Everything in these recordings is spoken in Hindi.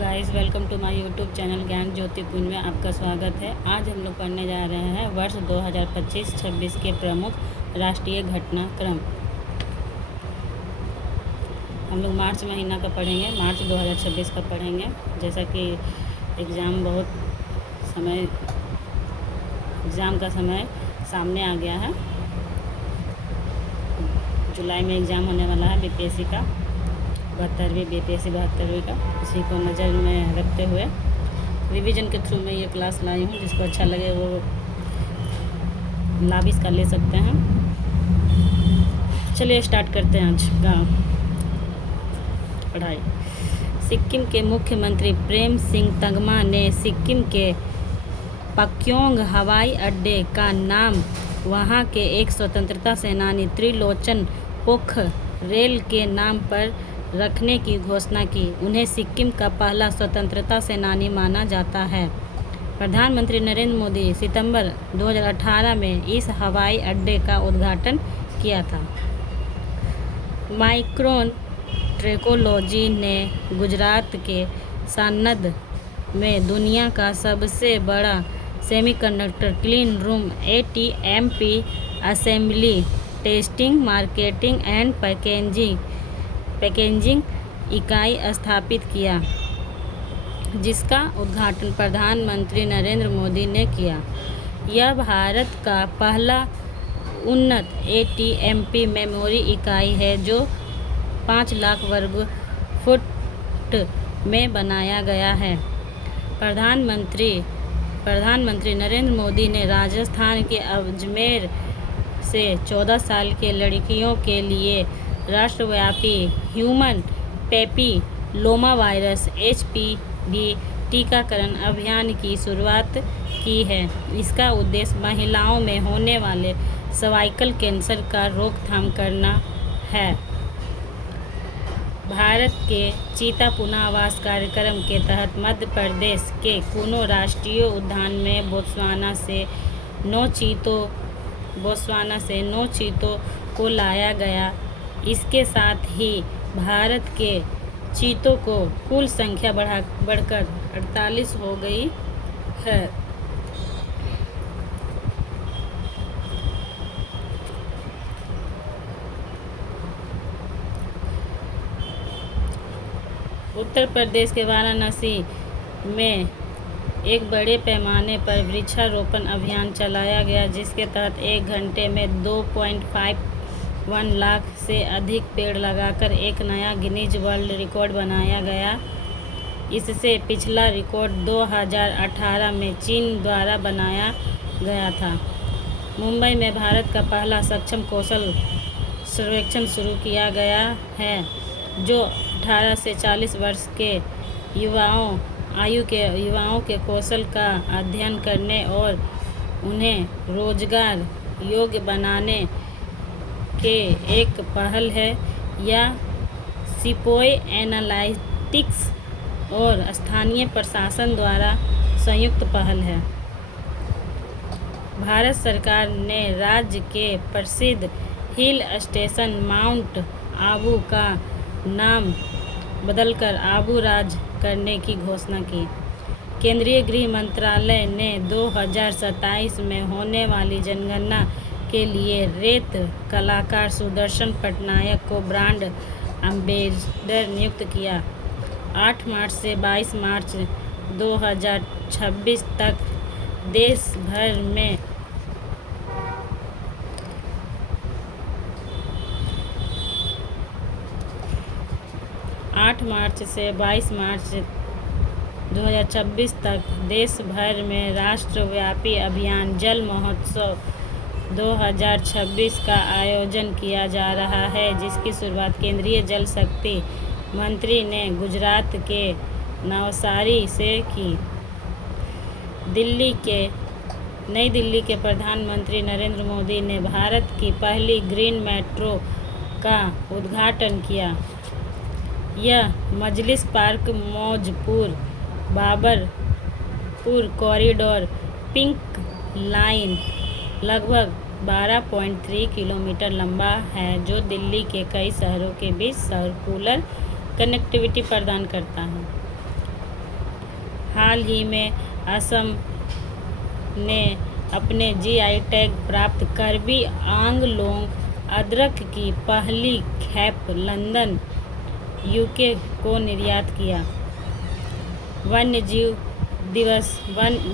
Guys, welcome to my YouTube channel Gyan Jyoti कुंज में आपका स्वागत है। आज हम लोग पढ़ने जा रहे हैं वर्ष 2025-26 के प्रमुख राष्ट्रीय घटनाक्रम। हम लोग मार्च महीना का पढ़ेंगे, मार्च 2026 का पढ़ेंगे। जैसा कि एग्ज़ाम का समय सामने आ गया है। जुलाई में एग्ज़ाम होने वाला है बीपीएससी का, 72वीं बीपीएससी 72वीं का। इसी को नज़र में रखते हुए रिवीजन के थ्रू में ये क्लास लाई हूँ। जिसको अच्छा लगे वो लाभ इसका ले सकते हैं। चलिए स्टार्ट करते हैं आज का पढ़ाई। सिक्किम के मुख्यमंत्री प्रेम सिंह तगमा ने सिक्किम के पाक्योंग हवाई अड्डे का नाम वहां के एक स्वतंत्रता सेनानी त्रिलोचन पोखरेल के नाम पर रखने की घोषणा की। उन्हें सिक्किम का पहला स्वतंत्रता सेनानी माना जाता है। प्रधानमंत्री नरेंद्र मोदी सितंबर 2018 में इस हवाई अड्डे का उद्घाटन किया था। माइक्रोन टेक्नोलॉजी ने गुजरात के सानंद में दुनिया का सबसे बड़ा semiconductor clean room ATMP assembly, testing, marketing and packaging इकाई स्थापित किया, जिसका उद्घाटन प्रधानमंत्री नरेंद्र मोदी ने किया। यह भारत का पहला उन्नत ATMP मेमोरी इकाई है जो 5 लाख वर्ग फुट में बनाया गया है। प्रधानमंत्री नरेंद्र मोदी ने राजस्थान के अजमेर से 14 साल के लड़कियों के लिए राष्ट्रव्यापी ह्यूमन पैपिलोमा वायरस HPV टीकाकरण अभियान की शुरुआत की है। इसका उद्देश्य महिलाओं में होने वाले सर्वाइकल कैंसर का रोकथाम करना है। भारत के चीता पुनर्वास कार्यक्रम के तहत मध्य प्रदेश के कुनो राष्ट्रीय उद्यान में बोत्सवाना से 9 चीतों को लाया गया। इसके साथ ही भारत के चीतों को कुल संख्या बढ़कर 48 हो गई है। उत्तर प्रदेश के वाराणसी में एक बड़े पैमाने पर वृक्षारोपण अभियान चलाया गया, जिसके तहत 1 घंटे में 2.51 लाख से अधिक पेड़ लगाकर एक नया गिनीज वर्ल्ड रिकॉर्ड बनाया गया। इससे पिछला रिकॉर्ड 2018 में चीन द्वारा बनाया गया था। मुंबई में भारत का पहला सक्षम कौशल सर्वेक्षण शुरू किया गया है, जो 18 से 40 वर्ष के आयु के युवाओं के कौशल का अध्ययन करने और उन्हें रोजगार योग्य बनाने के एक पहल है। यह सिपोय एनालिटिक्स और स्थानीय प्रशासन द्वारा संयुक्त पहल है। भारत सरकार ने राज्य के प्रसिद्ध हिल स्टेशन माउंट आबू का नाम बदलकर आबू राज करने की घोषणा की। केंद्रीय गृह मंत्रालय ने 2027 में होने वाली जनगणना के लिए रेत कलाकार सुदर्शन पटनायक को ब्रांड एम्बेसडर नियुक्त किया। 8 मार्च से 22 मार्च 2026 तक देश भर में 8 मार्च से 22 मार्च 2026 तक देश भर में राष्ट्रव्यापी अभियान जल महोत्सव 2026 का आयोजन किया जा रहा है, जिसकी शुरुआत केंद्रीय जल शक्ति मंत्री ने गुजरात के नवसारी से की। नई दिल्ली के प्रधानमंत्री नरेंद्र मोदी ने भारत की पहली ग्रीन मेट्रो का उद्घाटन किया। यह Majlis Park Maujpur Babarpur corridor pink line लगभग 12.3 किलोमीटर लंबा है, जो दिल्ली के कई शहरों के बीच सर्कुलर कनेक्टिविटी प्रदान करता है। हाल ही में असम ने अपने जीआई टैग प्राप्त कार्बी आंगलोंग अदरक की पहली खेप लंदन, यूके को निर्यात किया।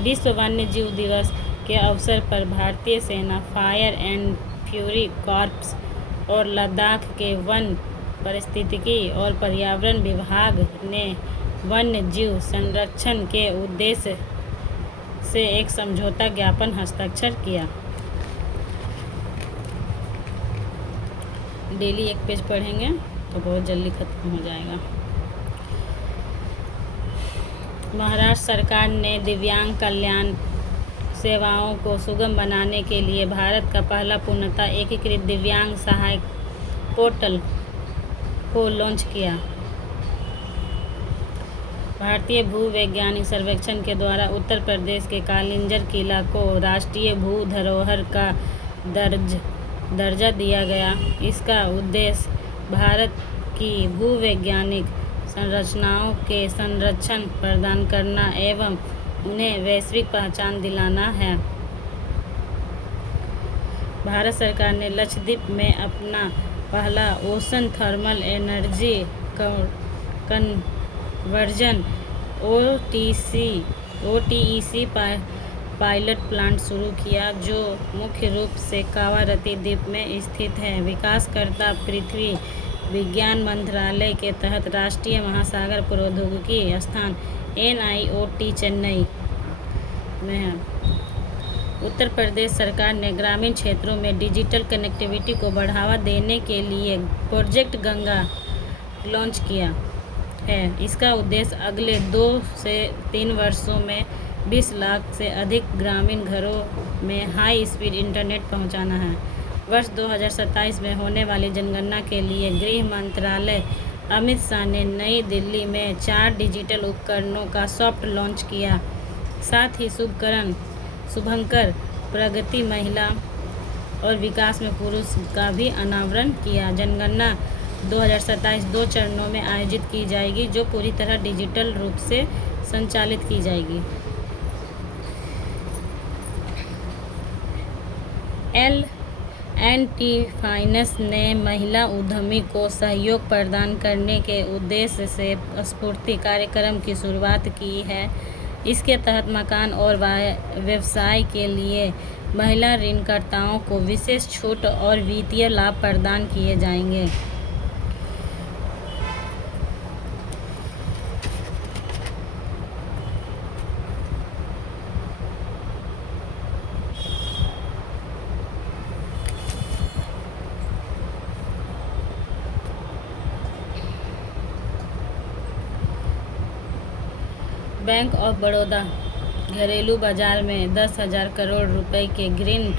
विश्व वन्यजीव दिवस के अवसर पर भारतीय सेना, फायर एंड फ्यूरी कॉर्प्स और लद्दाख के वन पारिस्थितिकी और पर्यावरण विभाग ने वन्य जीव संरक्षण के उद्देश्य से एक समझौता ज्ञापन हस्ताक्षर किया। डेली एक पेज पढ़ेंगे तो बहुत जल्दी खत्म हो जाएगा। महाराष्ट्र सरकार ने दिव्यांग कल्याण सेवाओं को सुगम बनाने के लिए भारत का पहला पूर्णतः एकीकृत दिव्यांग सहायक पोर्टल को लॉन्च किया। भारतीय भूवैज्ञानिक सर्वेक्षण के द्वारा उत्तर प्रदेश के कालिंजर किला को राष्ट्रीय भू धरोहर का दर्जा दिया गया। इसका उद्देश्य भारत की भूवैज्ञानिक संरचनाओं के संरक्षण प्रदान करना एवं उन्हें वैश्विक पहचान दिलाना है। भारत सरकार ने लक्षद्वीप में अपना पहला ocean thermal energy conversion OTEC pilot plant शुरू किया, जो मुख्य रूप से कावारती द्वीप में स्थित है। विकासकर्ता पृथ्वी विज्ञान मंत्रालय के तहत राष्ट्रीय महासागर प्रौद्योगिकी संस्थान NIOT चेन्नई में है। उत्तर प्रदेश सरकार ने ग्रामीण क्षेत्रों में डिजिटल कनेक्टिविटी को बढ़ावा देने के लिए प्रोजेक्ट गंगा लॉन्च किया है। इसका उद्देश्य अगले 2 से 3 वर्षों में 20 लाख से अधिक ग्रामीण घरों में हाई स्पीड इंटरनेट पहुंचाना है। वर्ष 2027 में होने वाली जनगणना के लिए गृह मंत्रालय अमित शाह ने नई दिल्ली में 4 डिजिटल उपकरणों का सॉफ्ट लॉन्च किया। साथ ही शुभंकर प्रगति महिला और विकास में पुरुष का भी अनावरण किया। जनगणना 2027 2 चरणों में आयोजित की जाएगी, जो पूरी तरह डिजिटल रूप से संचालित की जाएगी। L&T फाइनेंस ने महिला उद्यमी को सहयोग प्रदान करने के उद्देश्य से स्फूर्ति कार्यक्रम की शुरुआत की है। इसके तहत मकान और व्यवसाय के लिए महिला ऋणकर्ताओं को विशेष छूट और वित्तीय लाभ प्रदान किए जाएंगे। बैंक ऑफ बड़ौदा घरेलू बाजार में 10,000 करोड़ रुपए के ग्रीन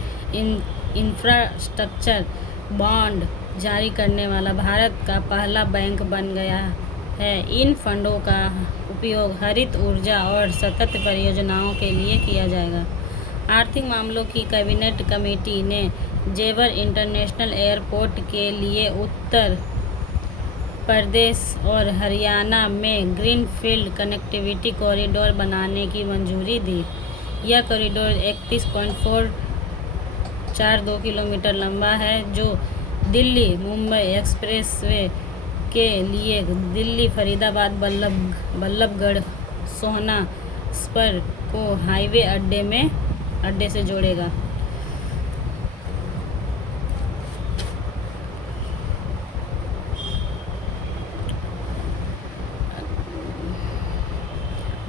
इंफ्रास्ट्रक्चर बॉन्ड जारी करने वाला भारत का पहला बैंक बन गया है। इन फंडों का उपयोग हरित ऊर्जा और सतत परियोजनाओं के लिए किया जाएगा। आर्थिक मामलों की कैबिनेट कमेटी ने जेवर इंटरनेशनल एयरपोर्ट के लिए उत्तर प्रदेश और हरियाणा में ग्रीनफील्ड कनेक्टिविटी कॉरिडोर बनाने की मंजूरी दी। यह कॉरिडोर 31.442 किलोमीटर लंबा है, जो दिल्ली मुंबई एक्सप्रेसवे के लिए दिल्ली फरीदाबाद बल्लभगढ़ सोहना स्पर को हाईवे अड्डे से जोड़ेगा।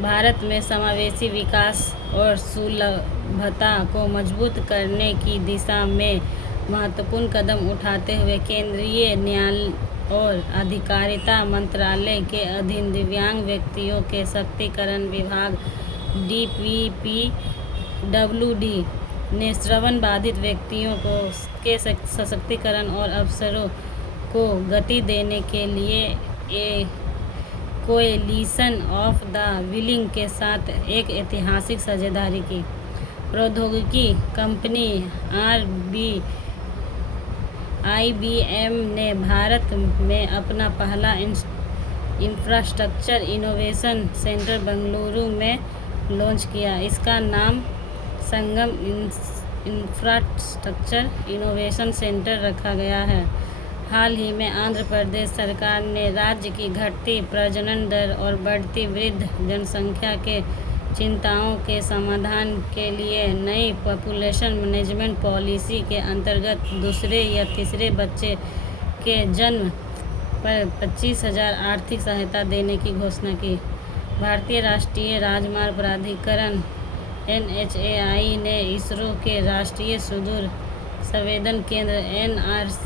भारत में समावेशी विकास और सुलभता को मजबूत करने की दिशा में महत्वपूर्ण कदम उठाते हुए केंद्रीय न्याय और अधिकारिता मंत्रालय के अधीन दिव्यांग व्यक्तियों के सशक्तिकरण विभाग DPPWD ने श्रवण बाधित व्यक्तियों के सशक्तिकरण और अवसरों को गति देने के लिए कोएलिशन ऑफ द विलिंग के साथ एक ऐतिहासिक साझेदारी की। प्रौद्योगिकी कंपनी IBM ने भारत में अपना पहला इंफ्रास्ट्रक्चर इनोवेशन सेंटर बेंगलुरु में लॉन्च किया। इसका नाम संगम इंफ्रास्ट्रक्चर इनोवेशन सेंटर रखा गया है। हाल ही में आंध्र प्रदेश सरकार ने राज्य की घटती प्रजनन दर और बढ़ती वृद्ध जनसंख्या के चिंताओं के समाधान के लिए नई पॉपुलेशन मैनेजमेंट पॉलिसी के अंतर्गत दूसरे या तीसरे बच्चे के जन्म पर 25,000 आर्थिक सहायता देने की घोषणा की। भारतीय राष्ट्रीय राजमार्ग प्राधिकरण NHAI ने इसरो के राष्ट्रीय सुदूर संवेदन केंद्र NRSESC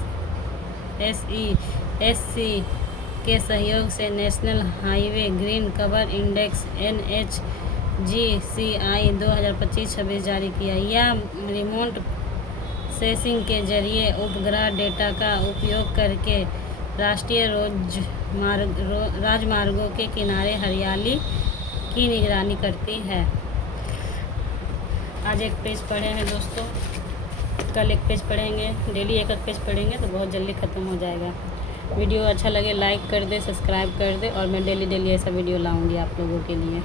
के सहयोग से national highway green cover index NHGCI 2025-26 जारी किया। यह रिमोट सेंसिंग के जरिए उपग्रह डेटा का उपयोग करके राष्ट्रीय राजमार्गों के किनारे हरियाली की निगरानी करती है। आज एक पेज पढ़े हैं दोस्तों, कल एक पेज पढ़ेंगे, डेली एक पेज पढ़ेंगे तो बहुत जल्दी ख़त्म हो जाएगा। वीडियो अच्छा लगे लाइक कर दे, सब्सक्राइब कर दे और मैं डेली ऐसा वीडियो लाऊंगी आप लोगों के लिए।